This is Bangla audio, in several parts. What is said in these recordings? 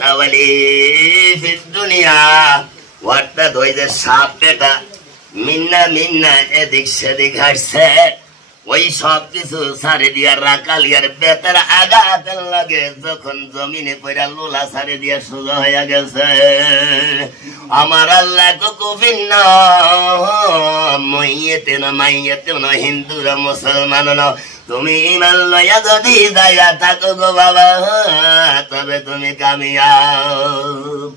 তাওয়ালি ফিদ দুনিয়া অর্থাৎ ওই যে সাপ বেটা মিন্না মিন্না এদিক সেদিক হাঁটছে ওই সব কিছু সারে দিয়া রাকালিয়ার বেতার আঘাত লাগে যখন জমিনে পড়া লোলা সারে দিয়া সোজা হয়ে গেছে আমার আল্লাহ কুকুফিন্ন মইয়েতে না মাইয়েতে না হিন্দুরা মুসলমান না তুমি ইমান লইয়া যদি যাইয়া থাকো গো বাবা তবে তুমি কামিয়াব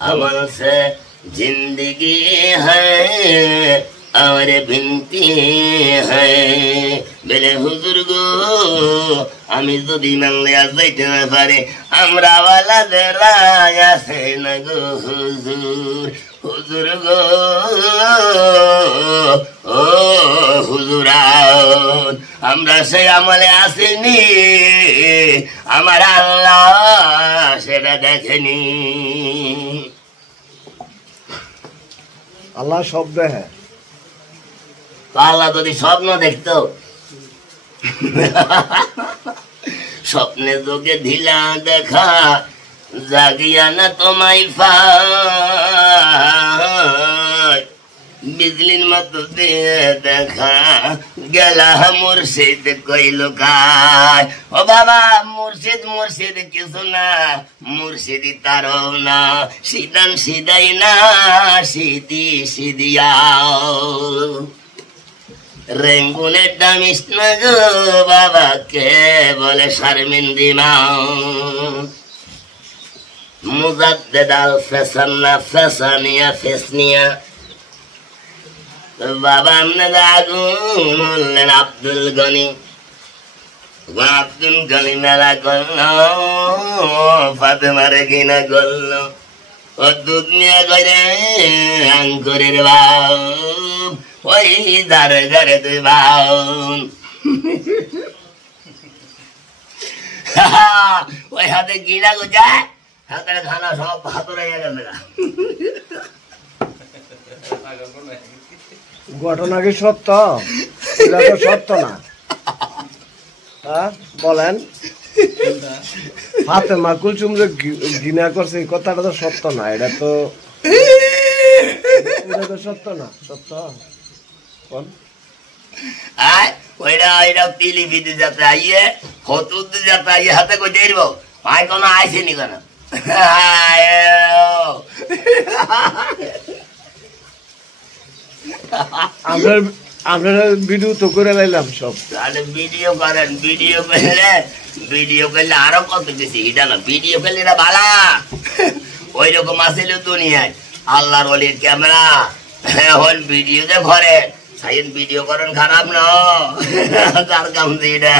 अमल से जिंदगी है और बिनती है बेले हुजूर गो আমি যদি মানলে যাইতে না পারে আমরা ওয়ালাদের রায়া সে না গো হুজুর হুজুর গো ও হুজুরা আমরা সেই আমলে আসিনি আমার আল্লাহ সেটা দেখেনি আল্লাহ সব দেখে আল্লাহ যদি স্বপ্ন দেখতো স্বপ্নে তোকে ঢিলা দেখা জাগিয়া না তোমায় পায় বিজলির মতো দিয়ে দেখা গেলা মুর্শিদ কইল কায় ও বাবা মুর্শিদ মুর্শিদ কিছু না মুর্শিদি তারও না সিদান সিদাই না সিদি সিদিয়াও রেঙ্গুনের দামিস না গো বাবা কে বলে শারমিন্দি মাও মুজাদ্দেদ আল ফেসান্না ফেসানিয়া ফেসনিয়া বাবা আপনাদের আগুন বললেন আব্দুল গনি আব্দুল গনি মেলা করল ফাতেমারে ঘৃণা করল ও দুধ নিয়ে করে আঙ্কুরের বাউ ওই দারে দারে তুই বাউ ওই হাতে ঘৃণা গুজায় হাতের খানা সব হাতুড়ে গেছে ঘটনা কি সত্য এটা তো সত্য না হ্যাঁ বলেন ফাতেমা কুলসুম যে ঘৃণা করছে এই কথাটা তো সত্য না এটা তো সত্য না সত্য কোন ওইটা ওইটা পিলিপিতে যাতে আইয়ে হতুতে যাতে আইয়ে হাতে কই দেব আয় কোনো আইসেনি কেন আমরা ভিডিও তো করে লাইলাম সব ভিডিও করেন ভিডিও করলে আরো কত কিছু এটা না ভিডিও করলে এটা ভালা ওই রকম আসলে দুনিয়ায় আল্লাহর ওলির ক্যামেরা এখন ভিডিও যে ঘরে সাইন ভিডিও করেন খারাপ না তার কাম এটা